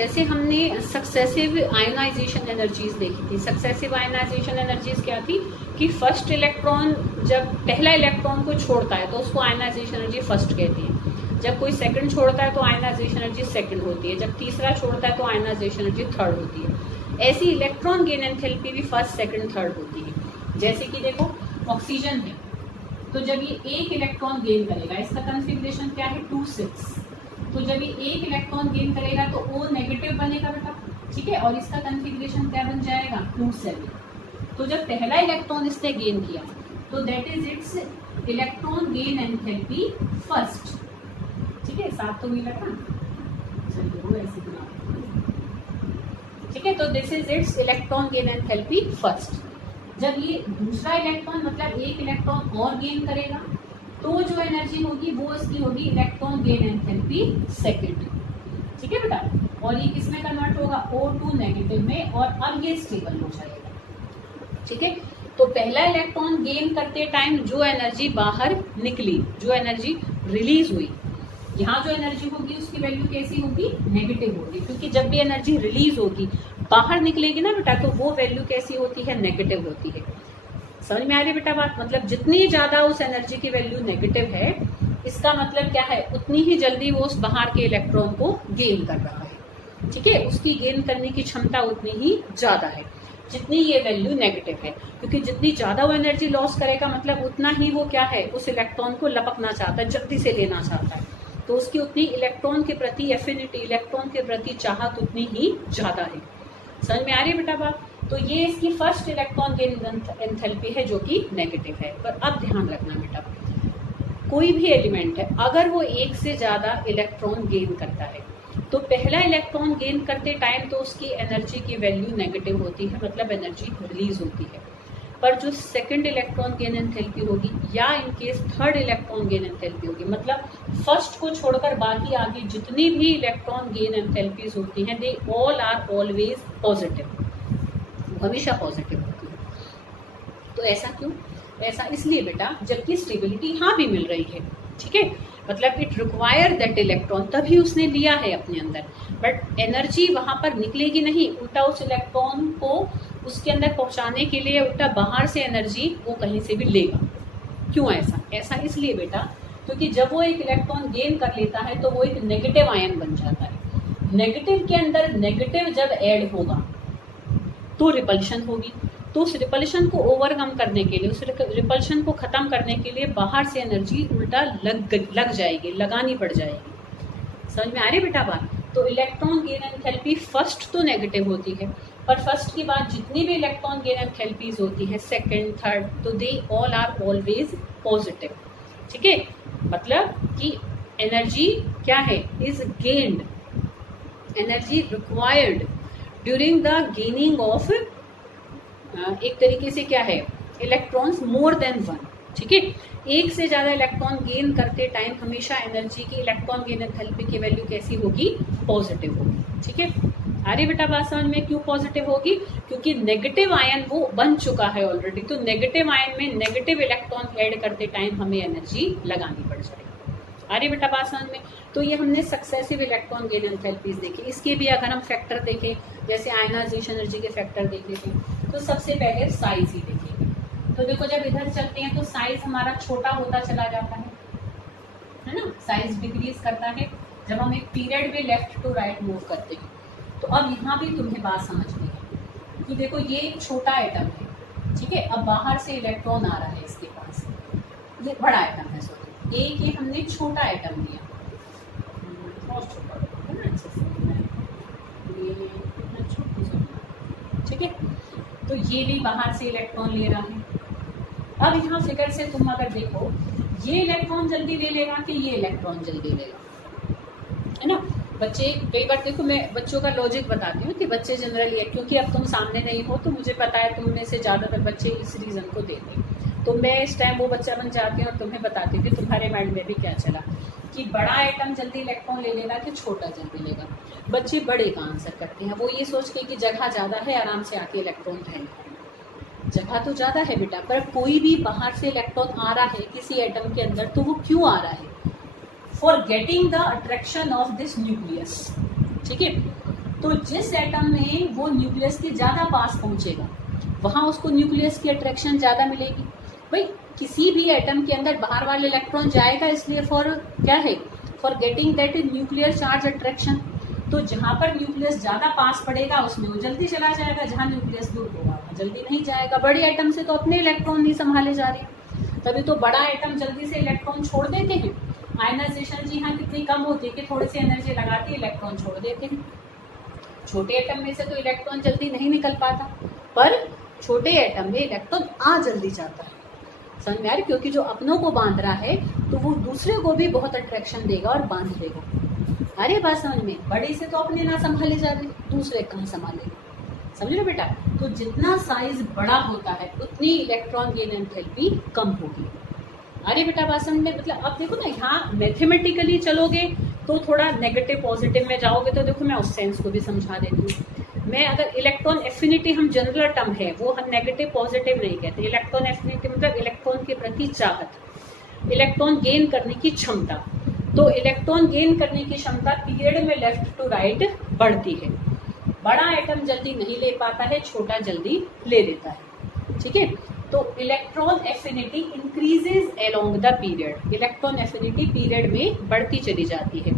जैसे हमने successive ionisation energies देखी थी। सक्सेसिव आयोनाइजेशन एनर्जीज क्या थी कि फर्स्ट इलेक्ट्रॉन जब पहला इलेक्ट्रॉन को छोड़ता है तो उसको आयोनाइजेशन एनर्जी फर्स्ट कहती है। जब कोई सेकंड छोड़ता है तो आयोनाइजेशन एनर्जी सेकंड होती है। जब तीसरा छोड़ता है तो आयोनाइजेशन एनर्जी थर्ड होती है। ऐसी इलेक्ट्रॉन गेन एंथैल्पी भी फर्स्ट, सेकंड, थर्ड होती है। जैसे कि देखो ऑक्सीजन है, तो जब ये एक इलेक्ट्रॉन गेन करेगा, इसका कॉन्फ़िगरेशन क्या है 2-6, तो जब ये एक इलेक्ट्रॉन गेन करेगा तो O नेगेटिव बनेगा बेटा, ठीक है, और इसका कॉन्फ़िगरेशन क्या बन जाएगा 2-7। तो जब पहला इलेक्ट्रॉन इसने गेन किया तो that is it's electron gain enthalpy first, ठीक है, साथ तो नहीं लगा, चलिए वो ऐसे बना, ठीक है। तो this is it's electron gain enthalpy first. जब ये दूसरा इलेक्ट्रॉन मतलब एक इलेक्ट्रॉन और गेन करेगा तो जो एनर्जी होगी वो इसकी होगी इलेक्ट्रॉन गेन एंथैल्पी सेकंड, ठीक है बेटा, और ये किस में कन्वर्ट होगा O2 नेगेटिव में, और अब ये स्टेबल हो जाएगा, ठीक है। तो पहला इलेक्ट्रॉन गेन करते टाइम जो एनर्जी बाहर निकली, जो एनर्जी रिलीज हुई, यहाँ जो एनर्जी होगी उसकी वैल्यू कैसी होगी नेगेटिव होगी, क्योंकि जब भी एनर्जी रिलीज होगी बाहर निकलेगी ना बेटा तो वो वैल्यू कैसी होती है नेगेटिव होती है। समझ में आ रही बेटा बात, मतलब जितनी ज्यादा उस एनर्जी की वैल्यू नेगेटिव है इसका मतलब क्या है उतनी ही जल्दी वो उस बाहर के इलेक्ट्रॉन को गेन कर रहा है, ठीक है, उसकी गेन करने की क्षमता उतनी ही ज्यादा है जितनी ये वैल्यू नेगेटिव है, क्योंकि जितनी ज्यादा वो एनर्जी लॉस करेगा मतलब उतना ही वो क्या है उस इलेक्ट्रॉन को लपकना चाहता है, जल्दी से लेना चाहता है, तो उसकी उतनी इलेक्ट्रॉन के प्रति एफिनिटी, इलेक्ट्रॉन के प्रति चाहत उतनी ही ज्यादा है। समझ में आ रही है बेटा बात। तो ये इसकी फर्स्ट इलेक्ट्रॉन गेन एंथैल्पी है जो कि नेगेटिव है। पर अब ध्यान रखना बेटा, कोई भी एलिमेंट है अगर वो एक से ज्यादा इलेक्ट्रॉन गेन करता है तो पहला इलेक्ट्रॉन गेन करते टाइम तो उसकी एनर्जी की वैल्यू नेगेटिव होती है, मतलब एनर्जी रिलीज होती है। पर जो सेकंड इलेक्ट्रॉन गेन एंथैल्पी होगी या in case third electron gain enthalpy होगी, मतलब फर्स्ट को छोड़कर बाकी आगे जितनी भी इलेक्ट्रॉन गेन एंथैल्पीज होती हैं they all are always positive, हमेशा पॉजिटिव होती है। तो ऐसा क्यों? ऐसा इसलिए बेटा जबकि स्टेबिलिटी यहाँ भी मिल रही है, ठीक है, मतलब इट रिक्वायर दैट इलेक्ट्रॉन, तभी उसने लिया है अपने अंदर, बट एनर्जी वहां पर निकलेगी नहीं, उल्टा उस इलेक्ट्रॉन को उसके अंदर पहुंचाने के लिए उल्टा बाहर से एनर्जी वो कहीं से भी लेगा। क्यों ऐसा? ऐसा इसलिए बेटा क्योंकि जब वो एक इलेक्ट्रॉन गेन कर लेता है तो वो एक नेगेटिव आयन बन जाता है। नेगेटिव के अंदर नेगेटिव जब ऐड होगा तो रिपल्शन होगी, तो उस रिपल्शन को ओवरकम करने के लिए, उस रिपल्शन को खत्म करने के लिए बाहर से एनर्जी उल्टा लग जाएगी, लगानी पड़ जाएगी। समझ में आ रही बेटा बात। तो इलेक्ट्रॉन गेन एंथैल्पी फर्स्ट तो नेगेटिव होती है, पर फर्स्ट के बाद जितनी भी इलेक्ट्रॉन गेन एंथैल्पीज होती है सेकंड, थर्ड, तो they all are always positive, ठीक है, मतलब कि एनर्जी क्या है is gained, energy required during the gaining of एक तरीके से क्या है इलेक्ट्रॉन्स मोर देन वन, ठीक है, एक से ज्यादा इलेक्ट्रॉन गेन करते टाइम हमेशा एनर्जी की इलेक्ट्रॉन गेन एंथैल्पी की वैल्यू कैसी होगी पॉजिटिव होगी, ठीक है। अरे बेटा बात समझ में, क्यों पॉजिटिव होगी? क्योंकि नेगेटिव आयन वो बन चुका है ऑलरेडी, तो नेगेटिव आयन में नेगेटिव इलेक्ट्रॉन ऐड करते टाइम हमें एनर्जी लगानी पड़ जाएगी। अरे बेटा बात समझ में। तो ये हमने सक्सेसिव इलेक्ट्रॉन गेन एंथैल्पीज देखे। इसके भी अगर हम फैक्टर देखें जैसे आयनाइजेशन एनर्जी के फैक्टर देखे थे तो सबसे पहले साइज ही देखेंगे। तो देखो जब इधर चलते हैं तो साइज हमारा छोटा होता चला जाता है ना, साइज डिक्रीज करता है जब हम एक पीरियड में लेफ्ट टू राइट मूव करते हैं। तो अब यहाँ भी तुम्हें बात समझनी है कि देखो ये एक छोटा एटम है, ठीक है, अब बाहर से इलेक्ट्रॉन आ रहा है इसके पास, ये बड़ा एटम है, सॉरी एक ये हमने छोटा एटम लिया, बहुत छोटा है ना, अच्छे से ये इतना छोटा सा, ठीक है, तो ये भी बाहर से इलेक्ट्रॉन ले रहा है। अब यहाँ फिगर से तुम अगर देखो ये इलेक्ट्रॉन जल्दी ले लेगा कि ये इलेक्ट्रॉन जल्दी लेगा, है ना। बच्चे कई बार देखो मैं बच्चों का लॉजिक बताती हूँ कि बच्चे जनरली है, क्योंकि अब तुम सामने नहीं हो तो मुझे पता है तुम में से ज़्यादातर बच्चे इस रीज़न को देते हैं, तो मैं इस टाइम वो बच्चा बन जाती हूँ और तुम्हें बताती हूँ कि तुम्हारे माइंड में भी क्या चला कि बड़ा आइटम जल्दी इलेक्ट्रॉन ले लेगा कि छोटा जल्दी लेगा। बच्चे बड़े का आंसर करते हैं, वो ये सोच के कि जगह ज़्यादा है आराम से आके इलेक्ट्रॉन उठाएंगे। जगह तो ज़्यादा है बेटा, पर कोई भी बाहर से इलेक्ट्रॉन आ रहा है किसी एटम के अंदर तो वो क्यों आ रहा है? For getting the attraction of this nucleus, ठीक है। तो जिस एटम में वो न्यूक्लियस के ज्यादा पास पहुंचेगा वहां उसको न्यूक्लियस की अट्रैक्शन ज्यादा मिलेगी। भाई किसी भी एटम के अंदर बाहर वाला इलेक्ट्रॉन जाएगा, इसलिए फॉर क्या है, for getting that nuclear charge attraction. तो जहां पर न्यूक्लियस ज्यादा पास पड़ेगा उसमें वो जल्दी चला जाएगा, जहां न्यूक्लियस दूर होगा वहां जल्दी नहीं जाएगा। बड़े एटम से तो अपने इलेक्ट्रॉन नहीं संभाले जा रहे, तभी तो बड़ा एटम जल्दी से इलेक्ट्रॉन छोड़ देते हैं। आयनाइजेशन जी हाँ कितनी कम होती है कि थोड़ी सी एनर्जी लगाती है इलेक्ट्रॉन छोड़ देते हैं। छोटे एटम में से तो इलेक्ट्रॉन जल्दी नहीं निकल पाता, पर छोटे एटम में इलेक्ट्रॉन आ जल्दी जाता है। समझ में आ रही, क्योंकि जो अपनों को बांध रहा है तो वो दूसरे को भी बहुत अट्रैक्शन देगा और बांध देगा। अरे बात समझ में, बड़े से तो अपने ना संभाले जा रहे, दूसरे कहाँ संभालेंगे, समझ लो बेटा। तो जितना साइज बड़ा होता है उतनी इलेक्ट्रॉन गेन एंथैल्पी कम होगी। अरे बेटा बात समझ में, मतलब अब देखो ना, यहाँ मैथमेटिकली चलोगे तो थोड़ा नेगेटिव पॉजिटिव में जाओगे, तो देखो मैं उस सेंस को भी समझा देती हूँ। मैं अगर इलेक्ट्रॉन एफिनिटी, हम जनरल टर्म है वो हम नेगेटिव पॉजिटिव नहीं कहते। इलेक्ट्रॉन एफिनिटी मतलब इलेक्ट्रॉन के प्रति चाहत, इलेक्ट्रॉन गेन करने की क्षमता। तो इलेक्ट्रॉन गेन करने की क्षमता पीरियड में लेफ्ट टू राइट बढ़ती है। बड़ा एटम जल्दी नहीं ले पाता है, छोटा जल्दी ले लेता है, ठीक है। तो electron affinity increases along the period, electron affinity period में बढ़ती चली जाती है।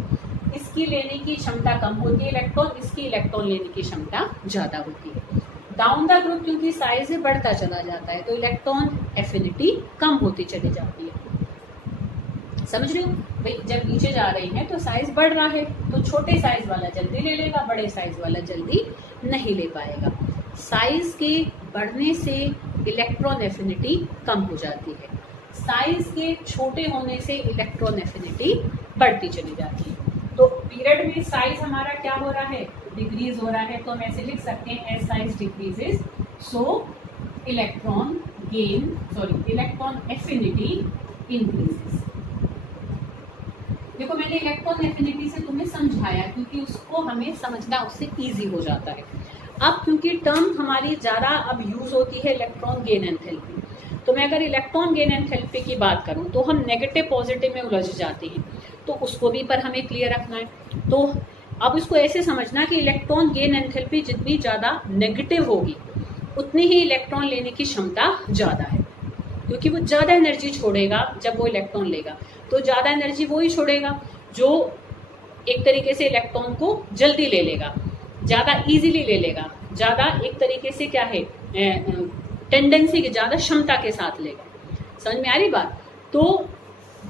इसकी लेने की क्षमता कम होती है इलेक्ट्रॉन, इसकी इलेक्ट्रॉन लेने की क्षमता ज्यादा होती है। डाउन द ग्रुप क्योंकि साइज बढ़ता चला जाता है तो इलेक्ट्रॉन एफिनिटी कम होती चली जाती है। समझ रहे हो भाई, जब नीचे जा रहे हैं तो साइज बढ़ रहा है, तो छोटे साइज वाला जल्दी ले लेगा, बड़े साइज वाला जल्दी नहीं ले पाएगा। साइज के बढ़ने से इलेक्ट्रॉन एफिनिटी कम हो जाती है, साइज के छोटे होने से इलेक्ट्रॉन एफिनिटी बढ़ती चली जाती है। तो पीरियड में साइज हमारा क्या हो रहा है, डिक्रीज हो रहा है। तो हम ऐसे लिख सकते हैं as size decreases so electron affinity increases. देखो मैंने इलेक्ट्रॉन एफिनिटी से तुम्हें समझाया क्योंकि उसको हमें समझना उससे इजी हो जाता है। अब क्योंकि टर्म हमारी ज्यादा अब यूज होती है इलेक्ट्रॉन गेन एंथैल्पी, तो मैं अगर इलेक्ट्रॉन गेन एंथैल्पी की बात करूं तो हम नेगेटिव पॉजिटिव में उलझ जाते हैं, तो उसको भी पर हमें क्लियर रखना है। तो अब इसको ऐसे समझना कि इलेक्ट्रॉन गेन एंथैल्पी जितनी ज्यादा नेगेटिव होगी उतनी ही इलेक्ट्रॉन लेने की क्षमता ज्यादा है, क्योंकि वो ज्यादा एनर्जी छोड़ेगा जब वो इलेक्ट्रॉन लेगा। तो ज्यादा एनर्जी वो ही छोड़ेगा जो एक तरीके से इलेक्ट्रॉन को जल्दी ले लेगा, ज्यादा इजीली ले लेगा, ज्यादा एक तरीके से क्या है टेंडेंसी के ज्यादा क्षमता के साथ लेगा। समझ में आ रही बात। तो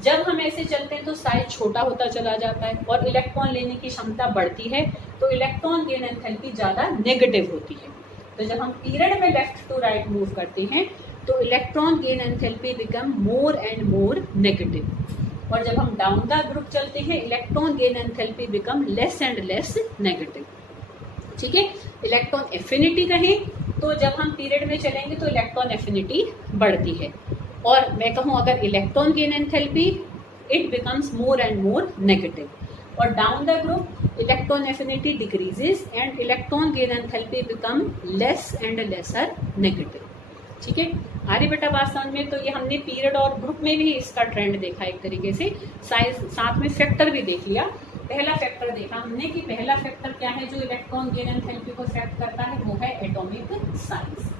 जब हम ऐसे चलते हैं तो साइज छोटा होता चला जाता है और इलेक्ट्रॉन लेने की क्षमता बढ़ती है, तो इलेक्ट्रॉन गेन एंथैल्पी ज्यादा नेगेटिव होती है। तो जब हम पीरियड में लेफ्ट टू राइट मूव करते हैं तो electron gain enthalpy become more and more negative, और जब हम डाउन द ग्रुप चलते हैं electron gain enthalpy become less and less negative, ठीक है। इलेक्ट्रॉन एफिनिटी कहें तो जब हम पीरियड में चलेंगे तो इलेक्ट्रॉन एफिनिटी बढ़ती है, और मैं कहूँ अगर electron gain enthalpy it becomes more and more negative, और down the group electron affinity decreases and electron gain enthalpy become less and lesser negative, ठीक है। आरी बेटा बात समझ में। तो ये हमने पीरियड और ग्रुप में भी इसका ट्रेंड देखा एक तरीके से, साइज साथ में फैक्टर भी देख लिया। पहला फैक्टर देखा हमने कि पहला फैक्टर क्या है जो इलेक्ट्रॉन गेन एंथैल्पी को अफेक्ट करता है, वो है एटॉमिक साइज।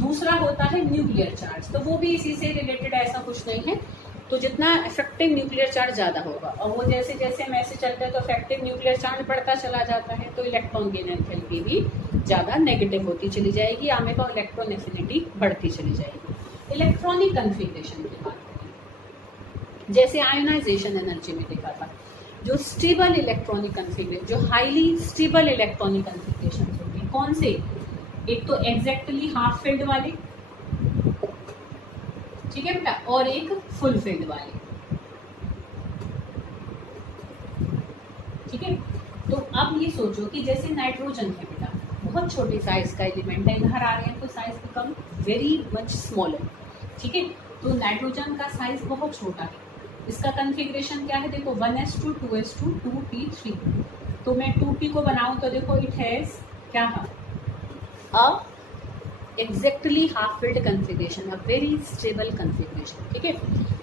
दूसरा होता है न्यूक्लियर चार्ज, तो वो भी इसी से रिलेटेड, ऐसा कुछ नहीं है। तो जितना इफेक्टिव न्यूक्लियर चार्ज ज्यादा होगा, और वो जैसे जैसे हम ऐसे चलते हैं तो इफेक्टिव न्यूक्लियर चार्ज बढ़ता चला जाता है, तो इलेक्ट्रॉन गेन एंथैल्पी भी ज्यादा नेगेटिव होती चली जाएगी, आगे का इलेक्ट्रॉन एफिनिटी बढ़ती चली जाएगी। इलेक्ट्रॉनिक कन्फिग्रेशन की बात करें, जैसे आयोनाइजेशन एनर्जी में देखा था, जो स्टेबल इलेक्ट्रॉनिक कन्फिग्रेशन, जो हाईली स्टेबल इलेक्ट्रॉनिक कन्फिग्रेशन होगी, कौन से, एक तो एग्जैक्टली हाफ फील्ड वाले, ठीक है बेटा, और एक फुल फील्ड वाले, ठीक है। तो अब ये सोचो कि जैसे नाइट्रोजन है बेटा, बहुत छोटे साइज का एलिमेंट है, इधर आ रहे हैं तो size become very much smaller, ठीक है। तो नाइट्रोजन का साइज बहुत छोटा है, इसका कन्फिग्रेशन क्या है, देखो 1s2 2s2 2p3। तो मैं 2p को बनाऊं तो देखो इट हैज क्या है, a exactly half filled configuration, a very stable configuration, ठीक है।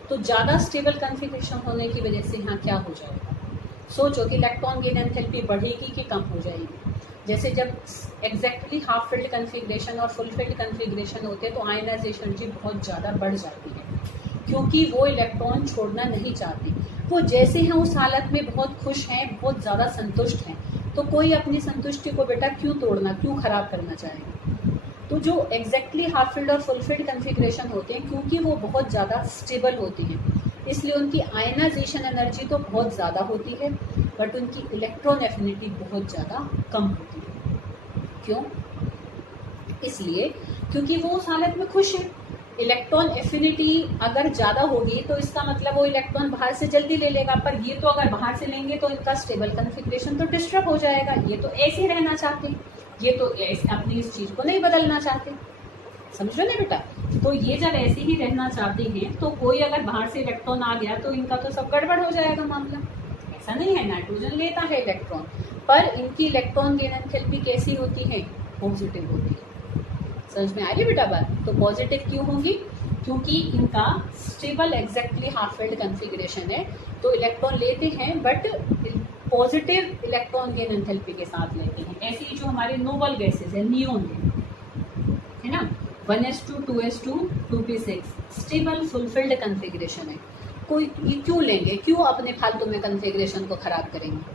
तो ज्यादा स्टेबल कन्फिग्रेशन होने की वजह से यहाँ क्या हो जाएगा, सोचो कि इलेक्ट्रॉन गेन एंथैल्पी बढ़ेगी कि कम हो जाएगी। जैसे जब एग्जैक्टली हाफ फिल्ड कन्फिग्रेशन और फुल फिल्ड कन्फिग्रेशन होते हैं तो आयनाइजेशन एनर्जी बहुत ज़्यादा बढ़ जाती है, क्योंकि वो इलेक्ट्रॉन छोड़ना नहीं चाहते। वो जैसे हैं उस हालत में बहुत खुश हैं, बहुत ज़्यादा संतुष्ट हैं, तो कोई अपनी संतुष्टि को बेटा क्यों तोड़ना, क्यों खराब करना चाहेगा। तो जो एग्जैक्टली हाफ फिल्ड और फुल फिल्ड कन्फिग्रेशन होते हैं, क्योंकि वो बहुत ज़्यादा स्टेबल होती हैं, इसलिए उनकी आयनाइजेशन एनर्जी तो बहुत ज़्यादा होती है, बट उनकी इलेक्ट्रॉन एफिनिटी बहुत ज़्यादा कम होती है। क्यों? इसलिए क्योंकि वो उस हालत में खुश है। इलेक्ट्रॉन एफिनिटी अगर ज़्यादा होगी तो इसका मतलब वो इलेक्ट्रॉन बाहर से जल्दी ले लेगा, पर ये तो अगर बाहर से लेंगे तो इनका स्टेबल कन्फिग्रेशन तो डिस्टर्ब हो जाएगा। ये तो ऐसे रहना चाहते, ये तो अपनी इस चीज़ को नहीं बदलना चाहते, समझ लो ना बेटा। तो ये जब ऐसे ही रहना चाहते हैं तो कोई अगर बाहर से इलेक्ट्रॉन आ गया तो इनका तो सब गड़बड़ हो जाएगा मामला। ऐसा नहीं है, नाइट्रोजन लेता है इलेक्ट्रॉन, पर इनकी इलेक्ट्रॉन गेन एंथैल्पी कैसी होती है? पॉजिटिव होती है। समझ में आ रही बेटा बात? तो पॉजिटिव क्यों होंगी? क्योंकि इनका stable exactly half filled configuration है, तो इलेक्ट्रॉन लेते हैं but positive electron gain enthalpy के साथ लेते हैं। ऐसे ही जो हमारे नोबल गैसेस है, नियोन है ना, 1s2 2s2 2p6 stable fulfilled configuration है। कोई क्यों लेंगे, क्यों अपने फालतू में कन्फिग्रेशन को खराब करेंगे?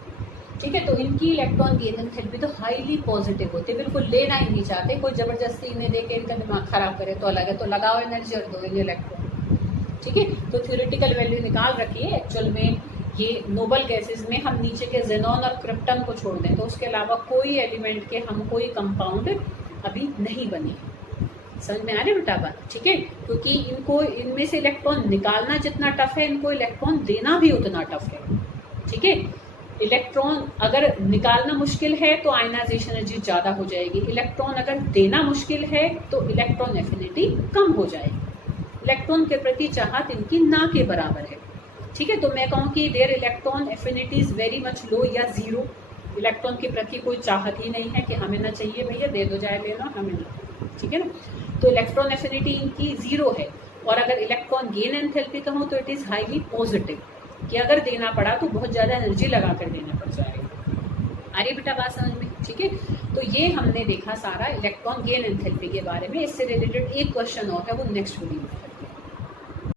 ठीक है, तो इनकी इलेक्ट्रॉन गेन एंथैल्पी तो हाईली पॉजिटिव होती है, बिल्कुल लेना ही नहीं चाहते। कोई जबरदस्ती इन्हें देके इनका दिमाग खराब करे तो अलग है, तो लगाओ एनर्जी और दो इन्हें इलेक्ट्रॉन। ठीक है, तो थ्योरेटिकल वैल्यू निकाल रखिए। एक्चुअल में ये नोबल गैसेस में हम नीचे के जेनॉन और क्रिप्टन को छोड़ दें तो उसके अलावा कोई एलिमेंट के हम कोई कंपाउंड अभी नहीं बने। समझ में आ रही बेटा बात? ठीक है, क्योंकि इनको इनमें से इलेक्ट्रॉन निकालना जितना टफ है, इनको इलेक्ट्रॉन देना भी उतना टफ है। ठीक है, इलेक्ट्रॉन अगर निकालना मुश्किल है तो आयनाइजेशन एनर्जी ज़्यादा हो जाएगी, इलेक्ट्रॉन अगर देना मुश्किल है तो इलेक्ट्रॉन एफिनिटी कम हो जाएगी। इलेक्ट्रॉन के प्रति चाहत इनकी ना के बराबर है। ठीक है, तो मैं कहूँ कि there electron affinity is very much low या जीरो। इलेक्ट्रॉन के प्रति कोई चाहत ही नहीं है कि हमें ना चाहिए भैया, दे दो जाए लेना हमें ना। ठीक है ना, तो इलेक्ट्रॉन एफिनिटी इनकी जीरो है। और अगर इलेक्ट्रॉन गेन एंथैल्पी कहूँ तो इट इज़ हाईली पॉजिटिव, कि अगर देना पड़ा तो बहुत ज़्यादा एनर्जी लगा कर देना पड़ जाएगा। आ रही बेटा बात समझ में? ठीक है, तो ये हमने देखा सारा इलेक्ट्रॉन गेन एंथैल्पी के बारे में। इससे रिलेटेड एक क्वेश्चन और है, वो नेक्स्ट वीडियो में।